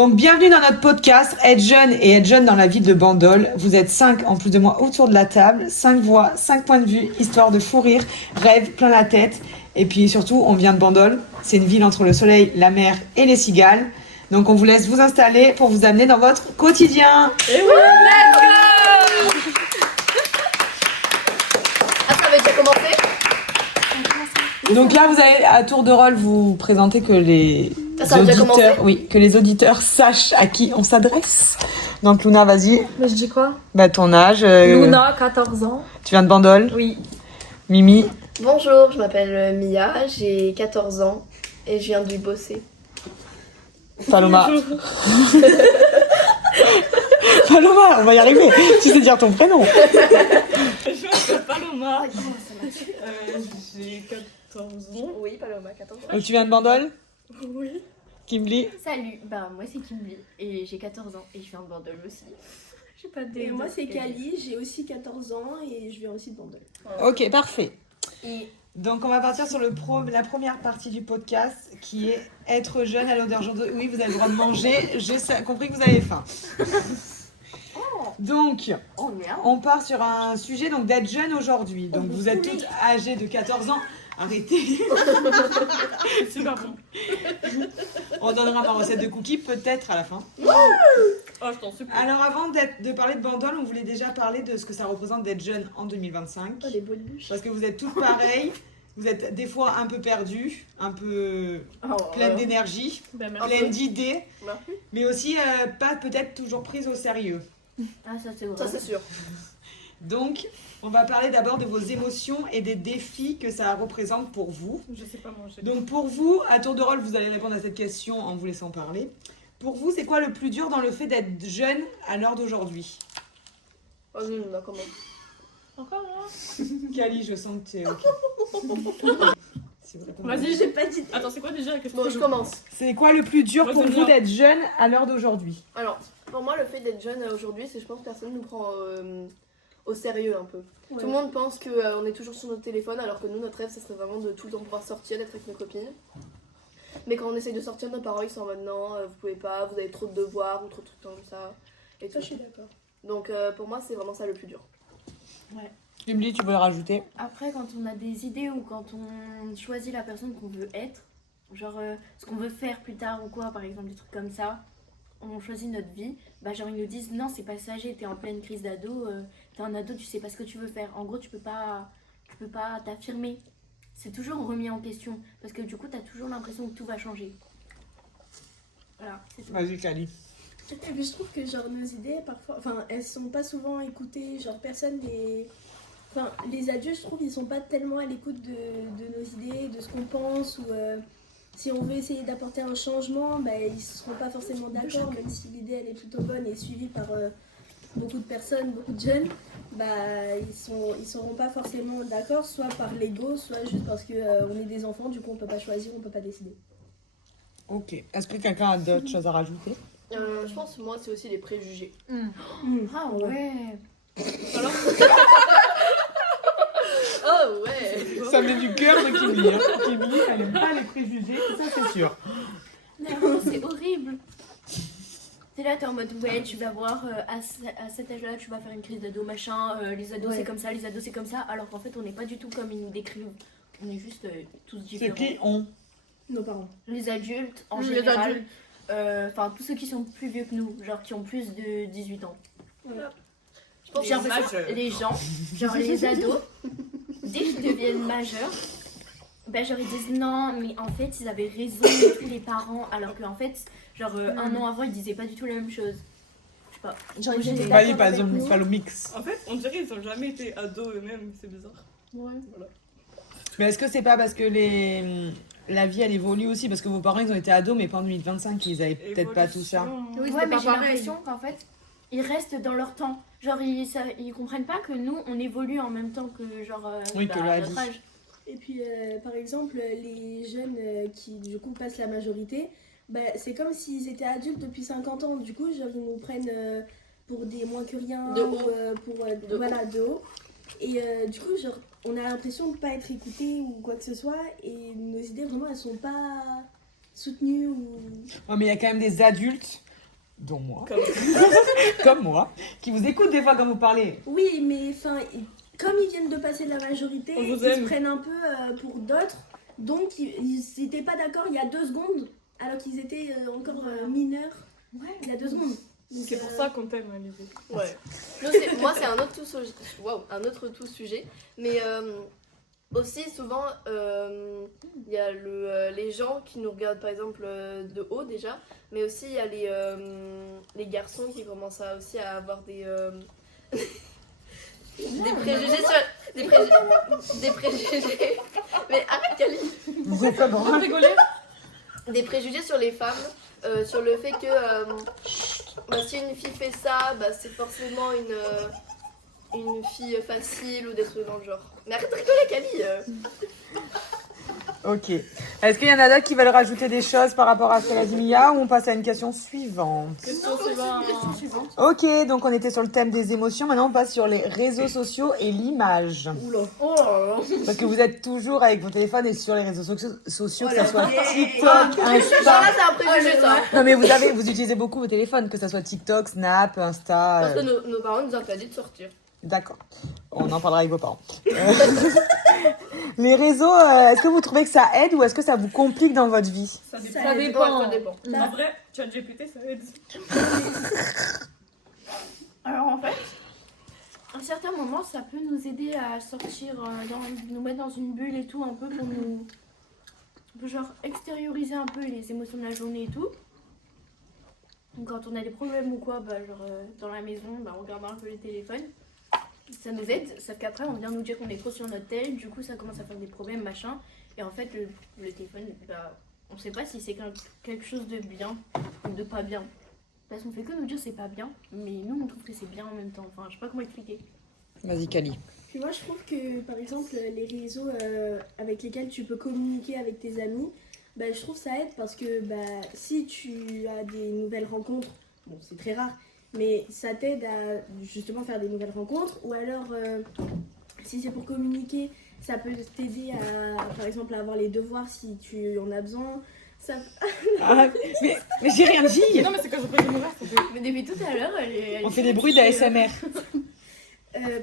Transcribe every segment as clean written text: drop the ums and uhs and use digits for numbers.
Donc, bienvenue dans notre podcast Être jeune et être jeune dans la ville de Bandol. Vous êtes 5 en plus de moi autour de la table, 5 voix, 5 points de vue, histoire de fou rire, rêve plein la tête. Et puis surtout, on vient de Bandol. C'est une ville entre le soleil, la mer et les cigales. Donc, on vous laisse vous installer pour vous amener dans votre quotidien. Et oui, Ça va déjà commencer. Donc là, vous allez à tour de rôle vous présenter que les Ça a déjà commencé. que les auditeurs sachent à qui on s'adresse. Donc Luna, vas-y. Mais je dis quoi? Ton âge. Luna, 14 ans. Tu viens de Bandol. Oui. Mimi. Bonjour, je m'appelle Mia, j'ai 14 ans et je viens du Bossé. Paloma. Paloma, on va y arriver. Tu sais dire ton prénom. Je m'appelle Paloma. J'ai 14 ans. Oui, Paloma, 14 ans. Donc tu viens de Bandol. Oui. Kimberly. Salut, moi c'est Kimberly et j'ai 14 ans et je viens de Bandol aussi. J'ai pas de Et moi c'est Kali, j'ai aussi 14 ans et je viens aussi de Bandol. Ok, parfait. Et Donc on va partir sur la première partie du podcast qui est être jeune à l'odeur jaune. Oui, vous avez le droit de manger. J'ai compris que vous avez faim. Donc, on part sur un sujet donc d'être jeune aujourd'hui. Donc vous êtes toutes âgées de 14 ans. Arrêtez. C'est pas bon. On donnera ma recette de cookies peut-être à la fin. Oh, je t'en supplie. Alors avant de parler de Bandol, on voulait déjà parler de ce que ça représente d'être jeune en 2025. Oh, les bonnes bûches. Parce que vous êtes toutes pareilles. Vous êtes des fois un peu perdues, un peu pleines d'énergie, Ben, merci. pleines d'idées, Merci. mais aussi pas peut-être toujours prises au sérieux. ah ça c'est vrai. Ça c'est sûr. Donc, on va parler d'abord de vos émotions et des défis que ça représente pour vous. Je sais pas manger. Donc pour vous, à tour de rôle, vous allez répondre à cette question en vous laissant parler. Pour vous, c'est quoi le plus dur dans le fait d'être jeune à l'heure d'aujourd'hui? Oh non, on a comment? Encore là? Kali, je sens que tu es ok. C'est vrai qu'on- Vas-y, J'ai pas dit. Attends, c'est quoi déjà la question? Bon, je commence. C'est quoi le plus dur Moi, pour j'aime vous bien. d'être jeune à l'heure d'aujourd'hui? Alors, pour moi, le fait d'être jeune aujourd'hui, c'est je pense que personne nous prend au sérieux un peu. Ouais. Tout le monde pense qu'on est toujours sur notre téléphone alors que nous, notre rêve, ça serait vraiment de tout le temps pouvoir sortir, d'être avec nos copines. Mais quand on essaye de sortir, nos parents ils sont en mode non, vous pouvez pas, vous avez trop de devoirs ou trop de temps comme ça. Et Ça tout. je suis d'accord. Donc pour moi, c'est vraiment ça le plus dur. Emily, tu veux le rajouter? Après quand on a des idées ou quand on choisit la personne qu'on veut être, genre ce qu'on veut faire plus tard ou quoi, par exemple des trucs comme ça, on choisit notre vie, genre ils nous disent non c'est passager, t'es en pleine crise d'ado, t'es un ado, tu sais pas ce que tu veux faire. En gros tu peux pas t'affirmer. C'est toujours remis en question parce que du coup t'as toujours l'impression que tout va changer. Voilà, c'est tout. Vas-y, Kali. Et puis je trouve que genre nos idées parfois, enfin elles sont pas souvent écoutées, genre personne les... Enfin les adultes je trouve ils sont pas tellement à l'écoute de nos idées, de ce qu'on pense ou si on veut essayer d'apporter un changement, ils seront pas forcément d'accord même si l'idée elle est plutôt bonne et suivie par beaucoup de personnes, beaucoup de jeunes, ils seront pas forcément d'accord soit par l'ego, soit juste parce que on est des enfants, du coup on peut pas choisir, on peut pas décider. Ok. Est-ce que quelqu'un a d'autres choses à rajouter? Je pense que moi, c'est aussi les préjugés. Ah ouais. Alors Oh ouais. Ça met du cœur de Kimberly. Hein. Kimberly, elle aime pas les préjugés, ça c'est sûr. Non, c'est horrible. T'es là, t'es en mode ouais, tu vas voir à cet âge-là, tu vas faire une crise d'ado, machin. Les ados Ouais. c'est comme ça, les ados c'est comme ça. Alors qu'en fait, on n'est pas du tout comme ils nous décrivent. On est juste tous C'est différents. qui on? Nos parents. Les adultes en Les général. adultes. Enfin, tous ceux qui sont plus vieux que nous, genre qui ont plus de 18 ans. Je pense J'ai que l'impression que les gens, genre les ados, dès qu'ils deviennent majeurs, genre ils disent non, mais en fait ils avaient raison, tous les parents, alors qu'en fait, genre un an avant ils disaient pas du tout la même chose. Je sais pas. Genre, Moi, ils étaient Vas-y, d'accord avec nous. pas le mix. En fait, on dirait qu'ils ont jamais été ados eux-mêmes, c'est bizarre. Ouais. Mais est-ce que c'est pas parce que la vie elle évolue aussi? Parce que vos parents ils ont été ados, mais pas en 2025, ils avaient peut-être pas tout ça. Évolution. Oui, Ouais, c'est mais pas j'ai pareil. l'impression qu'en fait, ils restent dans leur temps. Genre, ils comprennent pas que nous, on évolue en même temps que, genre, Oui, que la notre vie. âge. Et puis, par exemple, les jeunes qui, du coup, passent la majorité, c'est comme s'ils étaient adultes depuis 50 ans. Du coup, genre, ils nous prennent pour des moins que rien, De ou, haut. de haut. Et du coup, genre, on a l'impression de pas être écoutés ou quoi que ce soit. Et nos idées, vraiment, elles sont pas soutenues ou... Ouais, mais il y a quand même des adultes dont moi, Comme- comme moi, qui vous écoutent des fois quand vous parlez. Oui, mais enfin, comme ils viennent de passer de la majorité, On vous ils aime. se prennent un peu pour d'autres. Donc, ils n'étaient pas d'accord il y a 2 secondes, alors qu'ils étaient encore mineurs il y a 2 secondes. Donc, C'est pour ça qu'on t'aime, Alizé. Ouais. Moi, c'est un autre tout sujet. Waouh, un autre tout sujet. Mais aussi, souvent, il y a les gens qui nous regardent, par exemple, de haut déjà. Mais aussi, il y a les garçons qui commencent aussi à avoir des préjugés sur... Des préjugés... Mais arrête, Cali. Vous êtes pas bon. On rigolait. Des préjugés sur les femmes, sur le fait que si une fille fait ça, c'est forcément une fille facile ou des trucs dans le genre. Mais arrête de rigoler, Cali. Ok. Est-ce qu'il y en a d'autres qui veulent rajouter des choses par rapport à ce qu'a dit Mia ou on passe à une question suivante? Question suivante. Ok, donc on était sur le thème des émotions. Maintenant, on passe sur les réseaux sociaux et l'image. Oula. Oh là là. Parce que vous êtes toujours avec vos téléphones et sur les réseaux sociaux, que Oh ça là soit là. TikTok, Ça, Insta. là, c'est un préjugé, ça. Non, mais vous utilisez beaucoup vos téléphones, que ça soit TikTok, Snap, Insta. Parce que nos parents nous interdisent de sortir. D'accord. On en parlera avec vos parents. Les réseaux, est-ce que vous trouvez que ça aide ou est-ce que ça vous complique dans votre vie? Ça dépend. Ça Ça aide. dépend. Ouais, ça dépend. En vrai, ChatGPT, ça aide. Alors en fait, à un certain moment, ça peut nous aider à sortir, nous mettre dans une bulle et tout, un peu pour nous. Genre extérioriser un peu les émotions de la journée et tout. Donc, quand on a des problèmes ou quoi, dans la maison, on regarde un peu les téléphones. Ça nous aide, sauf qu'après on vient nous dire qu'on est trop sur notre tel, du coup ça commence à faire des problèmes, machin. Et en fait, le téléphone, on sait pas si c'est quelque chose de bien ou de pas bien. Parce qu'on fait que nous dire c'est pas bien, mais nous on trouve que c'est bien en même temps. Enfin, je sais pas comment expliquer. Vas-y, Kali. Puis moi, je trouve que, par exemple, les réseaux avec lesquels tu peux communiquer avec tes amis, je trouve ça aide parce que si tu as des nouvelles rencontres, bon, c'est très rare, mais ça t'aide à justement faire des nouvelles rencontres. Ou alors, si c'est pour communiquer, ça peut t'aider à, par exemple, à avoir les devoirs si tu en as besoin. Ça... Ah, mais j'ai rien dit. Non, mais c'est quand je pose des mauvaises, ça fait. Mais depuis tout à l'heure, elle On fait des bruits d'ASMR.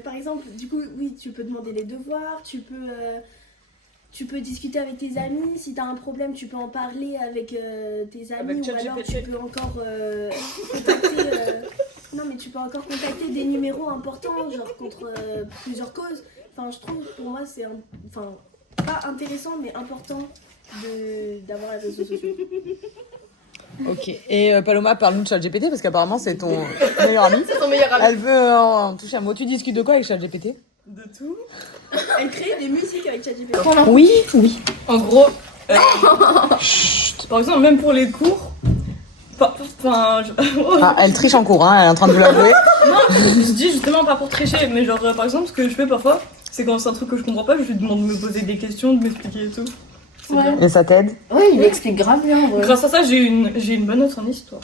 Par exemple, du coup, oui, tu peux demander les devoirs, tu peux discuter avec tes amis. Si tu as un problème, tu peux en parler avec tes amis. Avec Ou alors ChatGPT. tu peux encore contacter... Non, mais tu peux encore contacter des numéros importants, genre contre plusieurs causes. Enfin, je trouve, pour moi, c'est pas intéressant, mais important d'avoir les réseaux sociaux. Ok. Et Paloma, parle-nous de ChatGPT parce qu'apparemment c'est ton meilleur ami. C'est ton meilleur ami. Elle veut en toucher un mot. Tu discutes de quoi avec ChatGPT? De tout. Elle crée des musiques avec ChatGPT. Oui, oui. En gros, par exemple, même pour les cours, Ah, elle triche en cours, hein. Elle est en train de vous l'avouer. je dis justement pas pour tricher, mais genre par exemple, ce que je fais parfois, c'est quand c'est un truc que je comprends pas, je lui demande de me poser des questions, de m'expliquer et tout. C'est Ouais. bien. Et ça t'aide? Oui, il explique grave bien. Ouais. Grâce à ça, j'ai une bonne note en histoire.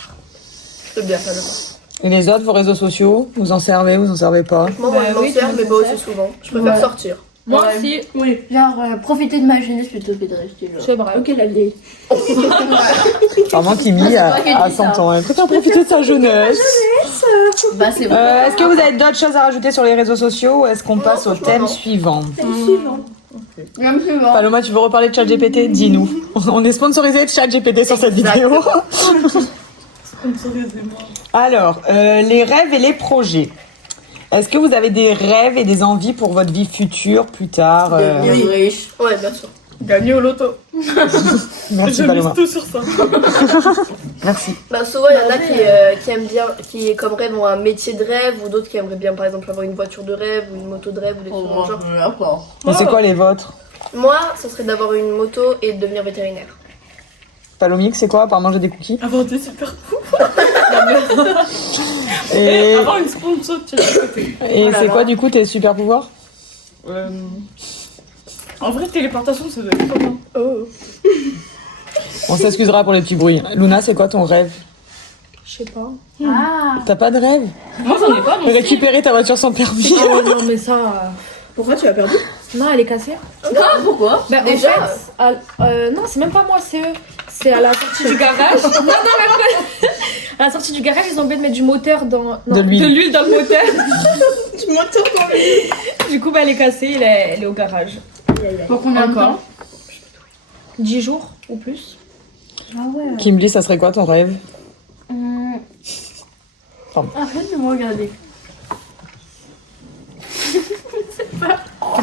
C'est bien, ça le Et les autres, vos réseaux sociaux, vous en servez, vous en servez pas? Moi, je m'en oui, sers, tu mais m'en pas aussi sers. souvent. Je préfère Ouais. sortir. Moi Ouais. aussi, Oui, genre profiter de ma jeunesse plutôt que de rester là. c'est vrai. Ok, la vieille. Apparemment, Kimi Ah, c'est toi qui a dis 100 ça. ans. Elle préfère profiter de sa jeunesse. C'est vrai. Est-ce que vous avez d'autres choses à rajouter sur les réseaux sociaux ou est-ce qu'on passe au franchement, thème non. suivant? Suivant. Même suivant. Paloma, tu veux reparler de ChatGPT? Dis-nous. On est sponsorisé de ChatGPT sur cette vidéo. Sponsorisez-moi. Alors, les rêves et les projets. Est-ce que vous avez des rêves et des envies pour votre vie future, plus tard Devenir riche. Ouais, bien sûr. Gagner au loto. Merci Je Paloma. mise tout sur ça. Merci. Souvent, il y en a qui aiment bien, qui comme rêve ont un métier de rêve, ou d'autres qui aimeraient bien, par exemple, avoir une voiture de rêve, ou une moto de rêve, ou des trucs dans le genre. D'accord. Et c'est quoi les vôtres? Moi, ça serait d'avoir une moto et de devenir vétérinaire. Palomix, c'est quoi? Par manger des cookies? Avoir des super poux. Et, Avoir une sponsor de ChatGPT. et c'est quoi du coup tes super pouvoirs? En vrai, téléportation, ça doit être pas bien. Oh. On s'excusera pour les petits bruits. Luna, c'est quoi ton rêve? Je sais pas. Ah. T'as pas de rêve? Moi, j'en ai pas, donc. Récupérer ta voiture sans permis. Oh non, mais ça. Pourquoi tu as perdu? Non, elle est cassée. Pourquoi? Bah, Déjà, en fait, non, c'est même pas moi, c'est eux. C'est à la sortie du garage. Non, même pas. À la sortie du garage, ils ont oublié de mettre du moteur dans... De l'huile. dans le moteur. Du moteur dans l'huile. Du coup, elle est cassée, elle est au garage. Pour combien de temps Encore 10 jours ou plus. Ah ouais. Kimberly, ça serait quoi ton rêve? Arrête de me regarder.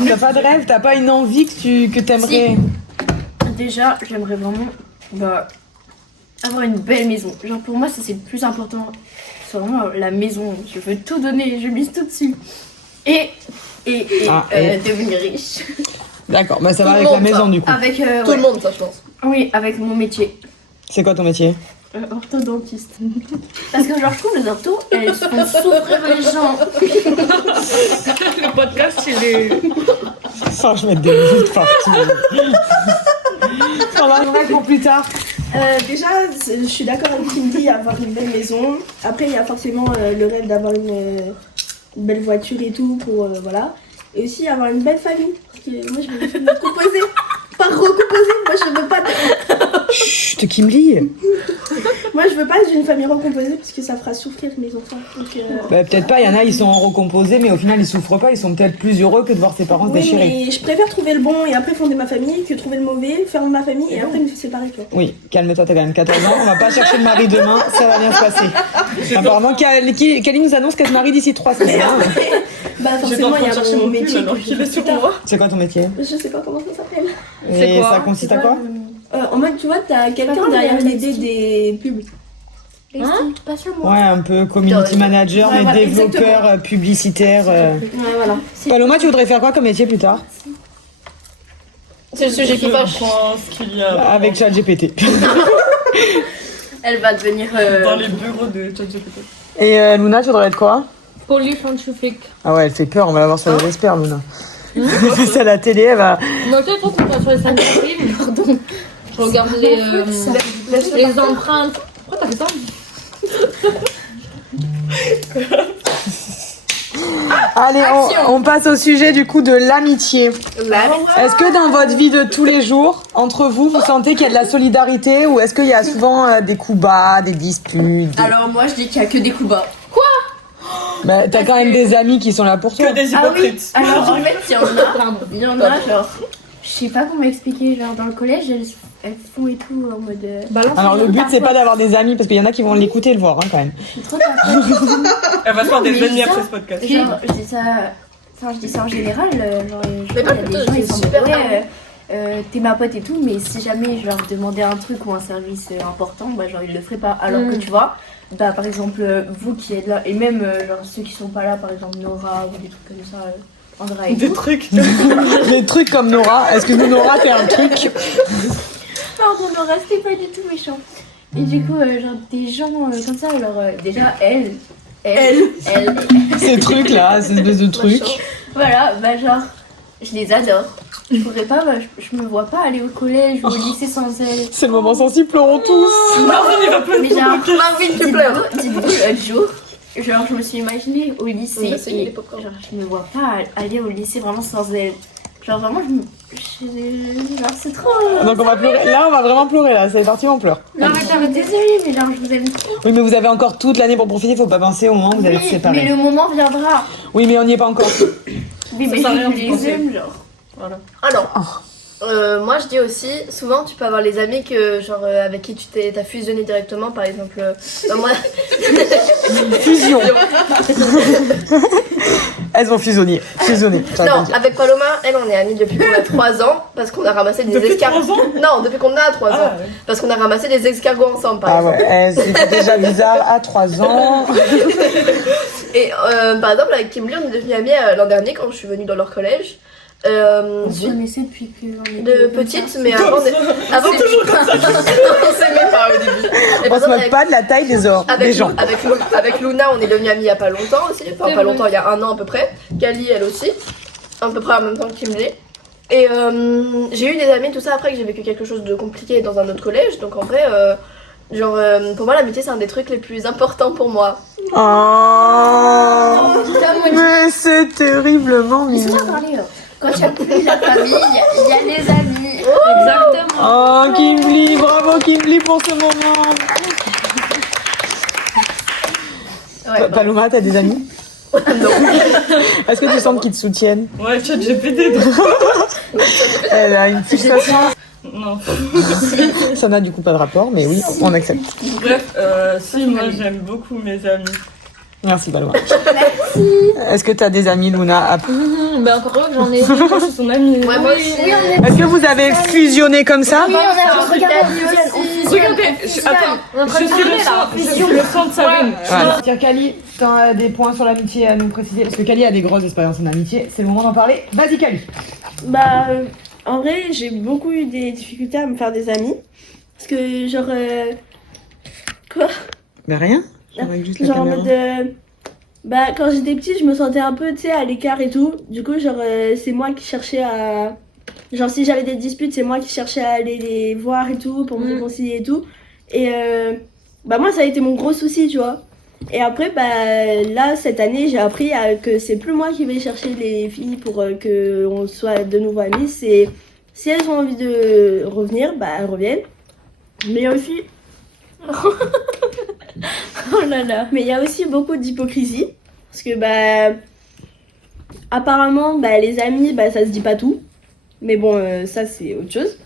T'as pas de rêve? T'as pas une envie que t'aimerais? Déjà, j'aimerais vraiment avoir une belle maison. Genre pour moi, ça c'est le plus important. C'est vraiment la maison. Je veux tout donner, je mise tout dessus. Et devenir riche. D'accord, bah ça va Tout avec le la monde, maison ça. du coup. Avec Tout le monde, ça, je pense. Oui, avec mon métier. C'est quoi ton métier? Orthodontiste. Parce que genre je trouve les orthos, elles font souffrir les gens. Le podcast, il est... Ça, je vais mettre des musiques partout. On va un rêve pour plus tard. Déjà, je suis d'accord avec Kimberly, avoir une belle maison. Après, il y a forcément le rêve d'avoir une belle voiture et tout pour voilà. Et aussi avoir une belle famille. Parce que moi, je veux une famille composée, pas recomposée. Moi, je veux pas. Chut, Kimberly. Moi, je veux pas d'une famille recomposée parce que ça fera souffrir mes enfants. Donc, Bah, peut-être pas, il y en a, ils sont recomposés, mais au final, ils souffrent pas, ils sont peut-être plus heureux que de voir ses parents se oui, déchirer. mais je préfère trouver le bon et après fonder ma famille que trouver le mauvais, faire ma famille et après me séparer, quoi. Oui, calme-toi, t'as quand même 14 ans, on va pas chercher de mari demain, ça va bien se passer. Apparemment, Kali nous annonce qu'elle se marie d'ici 3 semaines. Hein. Bah, forcément, il y a mon métier. alors que je qu'il fais est sur plus tard. moi. C'est quoi ton métier? Je sais pas comment ça s'appelle. Et quoi ça consiste à quoi? En mode, tu vois, t'as quelqu'un Pas derrière comme l'idée des pubs. Pas sur moi. Ouais, un peu community manager, Ouais, mais voilà, développeur, publicitaire. Ouais, voilà. Paloma, tu voudrais faire quoi comme métier plus tard? C'est le sujet qui fâche. Je pense qu'il y a... Avec ChatGPT. Elle va devenir. Dans les bureaux de ChatGPT. Et Luna, tu voudrais être quoi? Polyphantufique. Ah ouais, elle fait peur, on va la voir sur les espères, Luna. C'est à la télé, elle va. Moi, tu trouve qu'on sur les scènes de pardon. Je regarde les empreintes. Pourquoi t'as fait ça? Allez, on passe au sujet du coup de l'amitié. Est-ce que dans votre vie de tous les jours, entre vous, vous sentez qu'il y a de la solidarité ou est-ce qu'il y a souvent des coups bas, des disputes Alors moi je dis qu'il y a que des coups bas. Bah, t'as quand même des amis qui sont là pour toi. Que des Ah oui. hypocrites. Alors en fait il y en a genre. Je sais pas comment expliquer, genre dans le collège elles font et tout en mode. Alors le but c'est pas d'avoir des amis parce qu'il y en a qui vont l'écouter et le voir hein, quand même. Je suis trop d'accord. Elle va se faire des Mais ennemis ça, après ce podcast. Genre, je dis ça. Enfin, je dis ça en général. Genre, je Mais vois, pas il y a plutôt, des gens, ils c'est sont super super. Ouais, t'es ma pote et tout, mais si jamais je leur demandais un truc ou un service important, bah, genre, ils le feraient pas. Alors que tu vois, bah, par exemple, vous qui êtes là, et même genre, ceux qui sont pas là, par exemple Nora ou des trucs comme ça, Andra et Des tout. trucs. Des trucs comme Nora. Excuse-moi Nora, t'es un truc. Pardon, Nora, c'était pas du tout méchant. Et du coup, genre, des gens comme ça, alors déjà, elle. Ces trucs là, ces espèces de trucs. Voilà, bah genre, je les adore. Je pourrais pas, bah, je me vois pas aller au collège ou au lycée sans elle. C'est le moment sensible, pleurons tous. Marvin, il va pleurer. Mais genre, Marvin, tu pleures. dites-vous l'autre jour, genre je me suis imaginée au lycée Bah, c'est et les popcorn. genre je me vois pas aller au lycée vraiment sans elle. Genre vraiment, genre c'est trop... Donc on va pleurer. Là, on va vraiment pleurer là. C'est parti, on pleure. Non, arrête, désolée, mais genre je vous aime trop. Oui, mais vous avez encore toute l'année pour profiter. Faut pas penser au moment où vous allez être Oui, mais séparés. le moment viendra. Oui, mais on n'y est pas encore. Oui, mais sert à rien je de les penser. aime, genre. Alors, moi je dis aussi, souvent tu peux avoir les amis que, genre, avec qui tu t'as fusionné directement, par exemple. Bah, moi. Fusion. Elles vont fusionner. Non, avec Paloma, elle, on est amies depuis qu'on a 3 ans, parce qu'on a ramassé des Depuis escargots. 3 ans Non, depuis qu'on a 3 ans. Ah, ouais. Parce qu'on a ramassé des escargots ensemble, par Ah exemple. ouais, c'était déjà bizarre à 3 ans. Et par exemple, avec Kimberly, on est devenus amis l'an dernier quand je suis venue dans leur collège. On se connaissait depuis que on était De comme petite, ça. mais avant, on s'aimait pas au début. Et par On se exemple, moque avec- pas de la taille des gens. Avec Luna, on est devenus amis il y a pas longtemps aussi. Enfin, pas longtemps, il y a 1 an à peu près. Kali, elle aussi. À peu près en même temps que Kimberly. Et j'ai eu des amis, tout ça, après que j'ai vécu quelque chose de compliqué dans un autre collège. Donc en vrai, genre, pour moi, l'amitié, c'est un des trucs les plus importants pour moi. Oh, mais c'est terriblement mignon. Laisse-moi parler. Quand il n'y a plus la famille, il y a les amis. Exactement. Oh, Kimberly, bravo Kimberly pour ce moment. Paloma, t'as des amis? Non. Est-ce que tu sens qu'ils te soutiennent? Ouais, ChatGPT. Elle a une fixation. Non. Ça n'a du coup pas de rapport, mais oui, on accepte. Bref, si, moi j'aime beaucoup mes amis. Merci Paloma. Est-ce que t'as des amis, Luna? Ben encore heureux que j'en ai. Moi je suis son amie. Ouais, moi aussi. Est-ce que vous avez fusionné comme ça? Oui, on a Regardez, je suis le sang de Sabine. Tiens, Kali, t'as des points sur l'amitié à nous préciser? Parce que Kali a des grosses expériences en amitié, c'est le moment d'en parler. Vas-y Kali. Bah, en vrai, j'ai beaucoup eu des difficultés à me faire des amis. Parce que, genre. Quoi? Mais rien. J'aimerais juste la Genre en caméra. mode. Bah, quand j'étais petite, je me sentais un peu, tu sais, à l'écart et tout. Du coup, genre, c'est moi qui cherchais à. Genre, si j'avais des disputes, c'est moi qui cherchais à aller les voir et tout, pour me réconcilier et tout. Et bah, moi, ça a été mon gros souci, tu vois. Et après, bah, là, cette année, j'ai appris que c'est plus moi qui vais chercher les filles pour qu'on soit de nouveau amis. C'est si elles ont envie de revenir, bah, elles reviennent. Mais il y a aussi. Oh là là. Mais il y a aussi beaucoup d'hypocrisie. Parce que, bah. Apparemment, bah, les amis, bah, ça se dit pas tout. Mais bon, ça, c'est autre chose.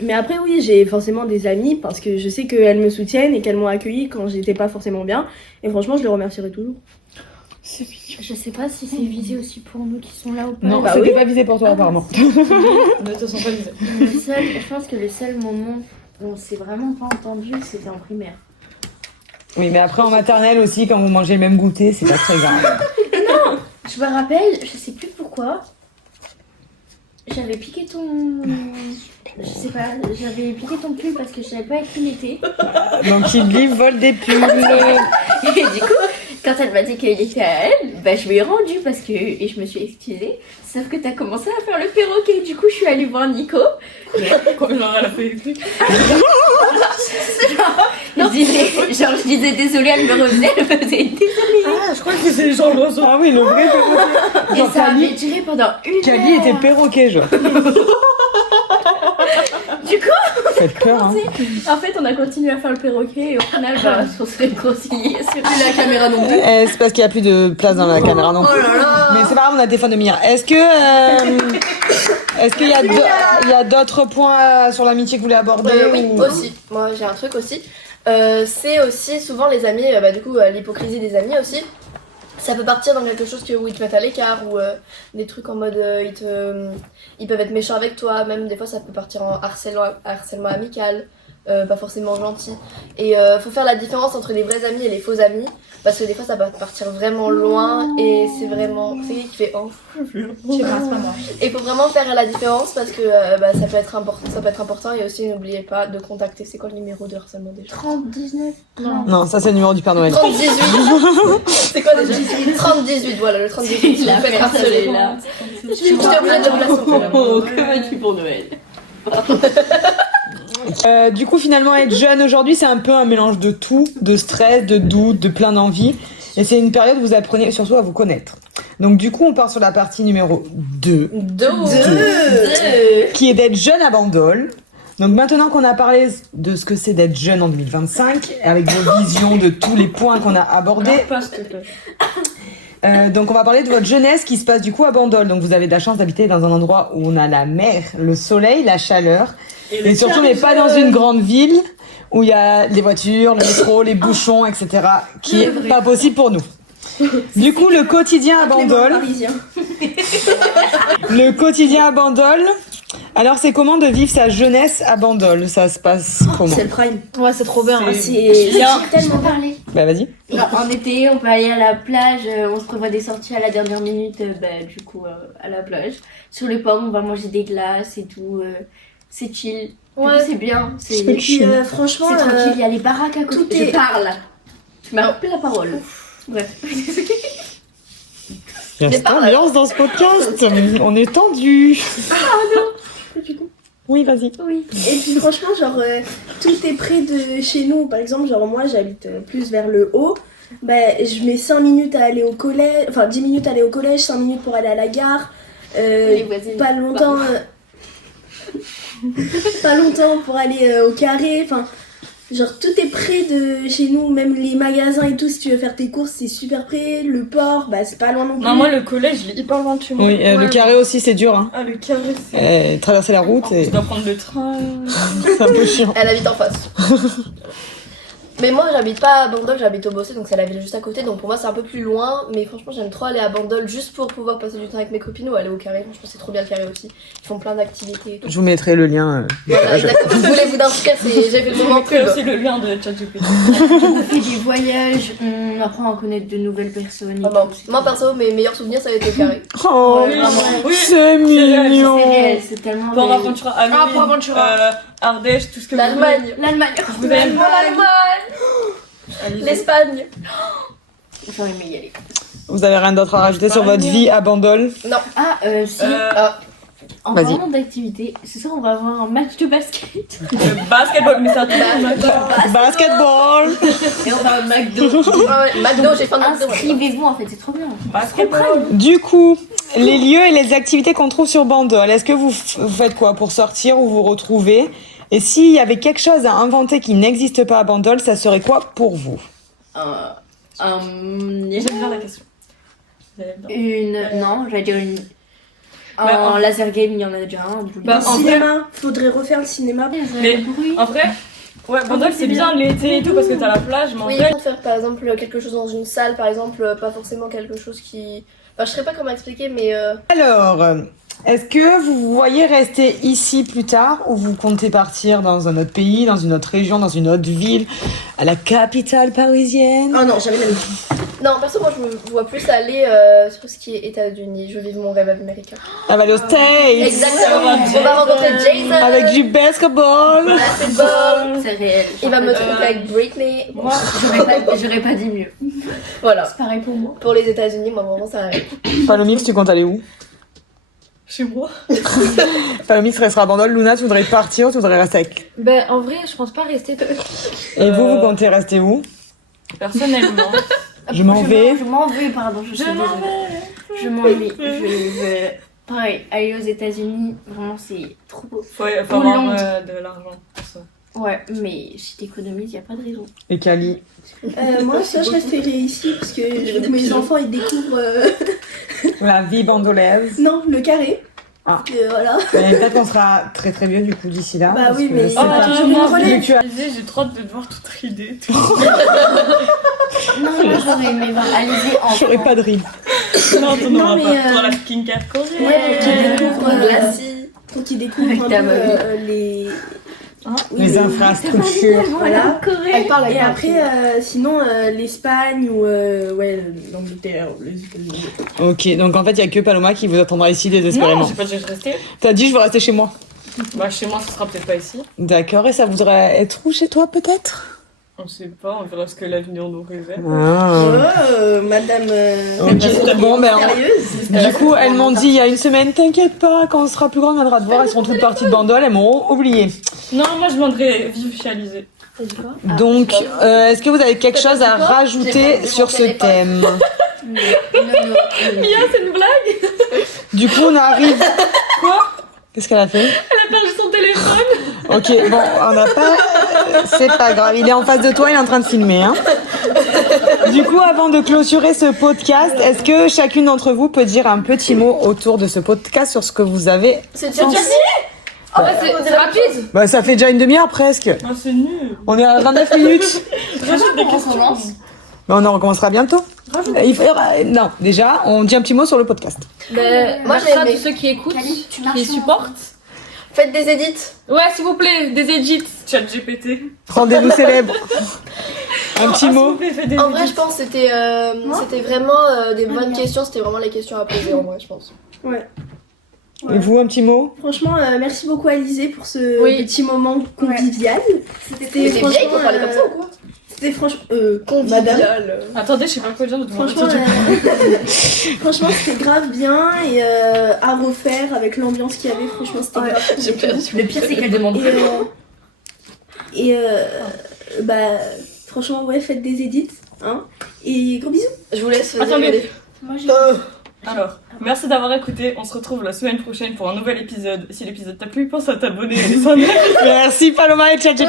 Mais après, oui, j'ai forcément des amis parce que je sais qu'elles me soutiennent et qu'elles m'ont accueillie quand j'étais pas forcément bien. Et franchement, je les remercierai toujours. Je sais pas si c'est visé aussi pour nous qui sont là ou pas. Non, Bah c'était oui. pas visé pour toi apparemment. Ne te sens pas visée. Je pense que le seul moment où on s'est vraiment pas entendu, c'était en primaire. Oui, mais après en maternelle aussi, quand vous mangez le même goûter, c'est pas très grave. Je me rappelle, je sais plus pourquoi. J'avais piqué ton. Je sais pas, j'avais piqué ton pull parce que je savais pas à qui il était. Donc Kimberly vole des pulls. Et du coup, quand elle m'a dit qu'il était à elle, bah je lui ai rendu parce que. Et je me suis excusée. Sauf que t'as commencé à faire le perroquet. Du coup, je suis allée voir Nico. Genre, elle a fait des trucs. Je disais désolée, elle me revenait, elle me faisait désolée. Ah, je crois que c'est genre l'oiseau. Ah oui, le vrai perroquet. Et Genre ça avait Kali, duré pendant une Kali heure. était perroquet, genre. Du coup, Faites peur, hein. en fait, on a continué à faire le perroquet et au final, bah, on s'est réconciliés sur La caméra non plus. C'est parce qu'il n'y a plus de place dans la caméra non plus. Mais c'est pas grave, on a des fans de mire. Est-ce qu'il y a d'autres points sur l'amitié que vous voulez aborder Oui, ou- aussi. Moi, j'ai un truc aussi. C'est aussi souvent les amis, du coup, l'hypocrisie des amis aussi. Ça peut partir dans quelque chose où ils te mettent à l'écart ou des trucs en mode ils peuvent être méchants avec toi. Même des fois, ça peut partir en harcèlement amical, pas forcément gentil. Et faut faire la différence entre les vrais amis et les faux amis. Parce que des fois, ça peut partir vraiment loin et c'est vraiment. C'est qui fait oh. Je sais pas, c'est pas moi. Et il faut vraiment faire la différence parce que ça peut être important et aussi n'oubliez pas de contacter. C'est quoi le numéro de harcèlement déjà? 30-19. Non, ça c'est le numéro du Père Noël. 30-18. C'est quoi déjà? 30-18, voilà, le 30-18. Si vous faites harceler. J'étais obligée de le placer. Que veux-tu pour Noël? Du coup, finalement, être jeune aujourd'hui, c'est un peu un mélange de tout, de stress, de doute, de plein d'envie. Et c'est une période où vous apprenez surtout à vous connaître. Donc du coup, on part sur la partie numéro 2, qui est d'être jeune à Bandol. Donc maintenant qu'on a parlé de ce que c'est d'être jeune en 2025, avec vos visions de tous les points qu'on a abordés, Pas, s'il te plaît. donc on va parler de votre jeunesse qui se passe du coup à Bandol. Donc vous avez de la chance d'habiter dans un endroit où on a la mer, le soleil, la chaleur. Et surtout, on n'est pas dans une grande ville où il y a les voitures, le métro, les bouchons, etc. qui est pas possible pour nous. Du coup, le quotidien à Bandol. Le quotidien à Bandol. Alors, c'est comment de vivre sa jeunesse à Bandol? Ça se passe comment? C'est le prime. Ouais, c'est trop bien. C'est Tellement parlé. Bah, vas-y. Genre, en été, on peut aller à la plage, on se prévoit des sorties à la dernière minute, du coup, à la plage. Sur les pommes, on va manger des glaces et tout. C'est chill. Du coup, c'est bien. C'est Et puis franchement, c'est tranquille, il y a les baraques à côté. tout Je est- parle. Tu m'as coupé la parole. Bref. Il y a cette ambiance dans ce podcast. On est tendu. Oui, vas-y. oui. Et puis franchement, genre tout est près de chez nous. Par exemple, genre moi j'habite plus vers le haut. Bah, je mets 5 minutes à aller au collège, enfin 10 minutes à aller au collège, 5 minutes pour aller à la gare. Les voisines. Pas longtemps. pas longtemps pour aller au carré. Enfin, genre tout est près de chez nous, même les magasins et tout. Si tu veux faire tes courses, c'est super près. Le port, bah c'est pas loin non plus. Non, moi, le collège, il est hyper loin de chez moi. Oui, le carré aussi, c'est dur. Hein. Ah, le carré, c'est. Traverser la route, Tu dois prendre le train. c'est un peu chiant. Elle habite en face. Mais moi j'habite pas à Bandol, j'habite au Bossé, donc c'est la ville juste à côté, donc pour moi c'est un peu plus loin, mais franchement j'aime trop aller à Bandol juste pour pouvoir passer du temps avec mes copines ou aller au carré, franchement c'est trop bien le carré aussi, ils font plein d'activités et tout. Je vous mettrai le lien. Voilà, exactement, voulez-vous d'un cas, j'ai fait le moment Après pub. aussi le lien de ChatGPT. On fait des voyages, on apprend à connaître de nouvelles personnes. et Vraiment. tout, c'est Moi trop perso, mes meilleurs souvenirs ça a été au carré. Oh, Ouais, vraiment. Oui, c'est bien. mignon. C'est réel, c'est tellement Port réel. Aventura, Amélie, Port Aventura. Ardèche, tout ce que L'Allemagne, L'Allemagne. vous voulez. Vous l'Espagne. J'aurais aimé y aller. Vous avez rien d'autre à rajouter sur votre vie à Bandol? Ah, si. En Vas-y. parlant d'activité, ce soir on va avoir un match de basket. Basketball, mais c'est un truc. Basketball. Et on va au McDo. McDo, j'ai faim de McDo. Inscrivez-vous en fait, c'est trop bien. Basketball. Du coup, les lieux et les activités qu'on trouve sur Bandol, est-ce que vous faites quoi pour sortir ou vous retrouver? Et s'il y avait quelque chose à inventer qui n'existe pas à Bandol, ça serait quoi pour vous? J'aime bien la question. Non, j'allais dire une. Bah, En laser game, il y en a déjà un. Bah, Le en cinéma, faudrait refaire le cinéma. Mais- En vrai, ouais, Bandol c'est bien l'été et tout parce que t'as la plage, mais en Oui, vrai. pour faire par exemple quelque chose dans une salle, par exemple, pas forcément quelque chose qui. Enfin, je sais pas comment expliquer, mais. Alors, est-ce que vous vous voyez rester ici plus tard ou vous comptez partir dans un autre pays, dans une autre région, dans une autre ville, à la capitale parisienne? Oh non, jamais la vie. Non, perso, moi je me vois plus aller sur ce qui est États-Unis. Je veux vivre mon rêve américain. Elle va aller aux States Exactement. On va rencontrer Jason. avec du basketball. Basketball. C'est réel. Il va me tromper avec Britney. Moi, j'aurais pas dit mieux. Voilà. C'est pareil pour moi. Pour les États-Unis, moi vraiment ça arrive. Palomix, tu comptes aller où? Chez moi. Palomix restera à Bandol. Luna, tu voudrais partir ou tu voudrais rester avec? Ben, en vrai, je pense pas rester. Et vous comptez rester où? Personnellement. Je m'en vais. Je m'en vais, pardon. Je suis désolée. Je m'en vais. Je veux. Pareil, aller aux États-Unis, vraiment, c'est trop beau. Faut Ou avoir Londres. de l'argent pour ça. Ouais, mais si t'économises, y a pas de raison. Et Cali? Moi, ça, je resterai ici parce que je veux que mes enfants ils découvrent La vie bandolaise. non, le carré. Ah. Parce que, voilà. Peut-être qu'on sera très très vieux du coup d'ici là. Bah parce oui, que mais- c'est Oh, pas- je me prenais. Tu as- J'ai trop hâte de devoir tout trider. Non, moi j'aurais aimé voir Alizé en. J'aurais pas de rime. Non, t'en Non, auras mais, pas. Toi, la skincare coréenne. Ouais, qui découvre Glacis. quand ils découvrent Avec un ta peu mamie. les. Hein oui, Les infrastructures. Voilà. Elle parle avec Et un après, sinon, l'Espagne ou ouais, l'Angleterre, les États-Unis. Ok, donc en fait, il y a que Paloma qui vous attendra ici Non, désespérément. j'ai pas dit que je restais. T'as dit, je veux rester chez moi. Bah, chez moi, ce sera peut-être pas ici. D'accord, et ça voudrait être où chez toi peut-être? On sait pas, on verra ce que l'avenir nous réserve. Ah. Madame. Ok, bon, ben. Sérieuse. Du coup, elles m'ont dit il y a une semaine, t'inquiète pas, quand on sera plus grand, on viendra te voir, elles seront toutes parties de Bandol, elles m'ont oublié. Non, moi, je demanderais vivre chez Alizé. Donc, est-ce que vous avez quelque chose à rajouter sur ce thème? Non. Mia, c'est une blague. Du coup, on arrive. Quoi? Qu'est-ce qu'elle a fait? Elle a perdu son téléphone. Ok, bon, on n'a pas. C'est pas grave, il est en face de toi, il est en train de filmer. Hein. Du coup, avant de clôturer ce podcast, est-ce que chacune d'entre vous peut dire un petit mot autour de ce podcast sur ce que vous avez? C'est déjà fini. Oh, bah, c'est rapide. Bah, ça fait déjà une demi-heure presque. Ah, c'est nul. On est à 29 minutes. Rajoute des On questions. commence. Mais on en recommencera bientôt. Non, déjà, on dit un petit mot sur le podcast. Ben, Moi, moi, j'ai je aimé. tous ceux qui écoutent, Camille, tu qui marches supportent. Faites des edits. Ouais, s'il vous plaît, des edits. ChatGPT. Rendez-vous célèbre. Un petit Ah, s'il mot. vous plaît, faites des En vrai, edits. je pense que c'était vraiment des bonnes questions. C'était vraiment les questions à poser en vrai, je pense. Ouais. Et vous, un petit mot? Franchement, merci beaucoup Alizé pour ce Oui. petit moment convivial. C'était vieille pour parler comme ça ou quoi? C'était franchement. Madame. Convivial. Attendez, je sais pas quoi dire de ton Franchement, franchement c'était grave bien et à refaire avec l'ambiance qu'il y avait. Franchement, c'était Ouais. grave. J'ai perdu. Le pire, c'est qu'elle demande. Et bah, franchement, ouais, faites des edits. Hein, et gros bisous. Je vous laisse. Attendez. Allez. Moi j'ai. Alors, Merci d'avoir écouté. On se retrouve la semaine prochaine pour un nouvel épisode. Si l'épisode t'a plu, pense à t'abonner et laisser un avis. Merci Paloma et ChatGPT.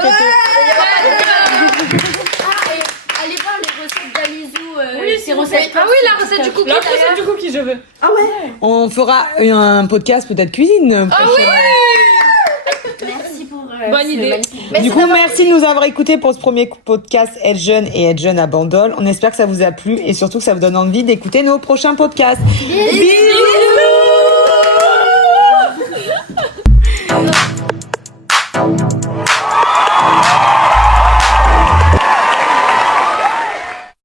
Allez voir les recettes d'Alizou. Oui, ces recettes. Ah oui, la recette du cookie La d'ailleurs. recette du cookie, je veux. On fera un podcast peut-être cuisine. prochainement. Merci pour Bonne idée. magnifique- Du coup, merci de nous avoir écoutés pour ce premier podcast Être jeune et être jeune à Bandol. On espère que ça vous a plu et surtout que ça vous donne envie d'écouter nos prochains podcasts. Bisous.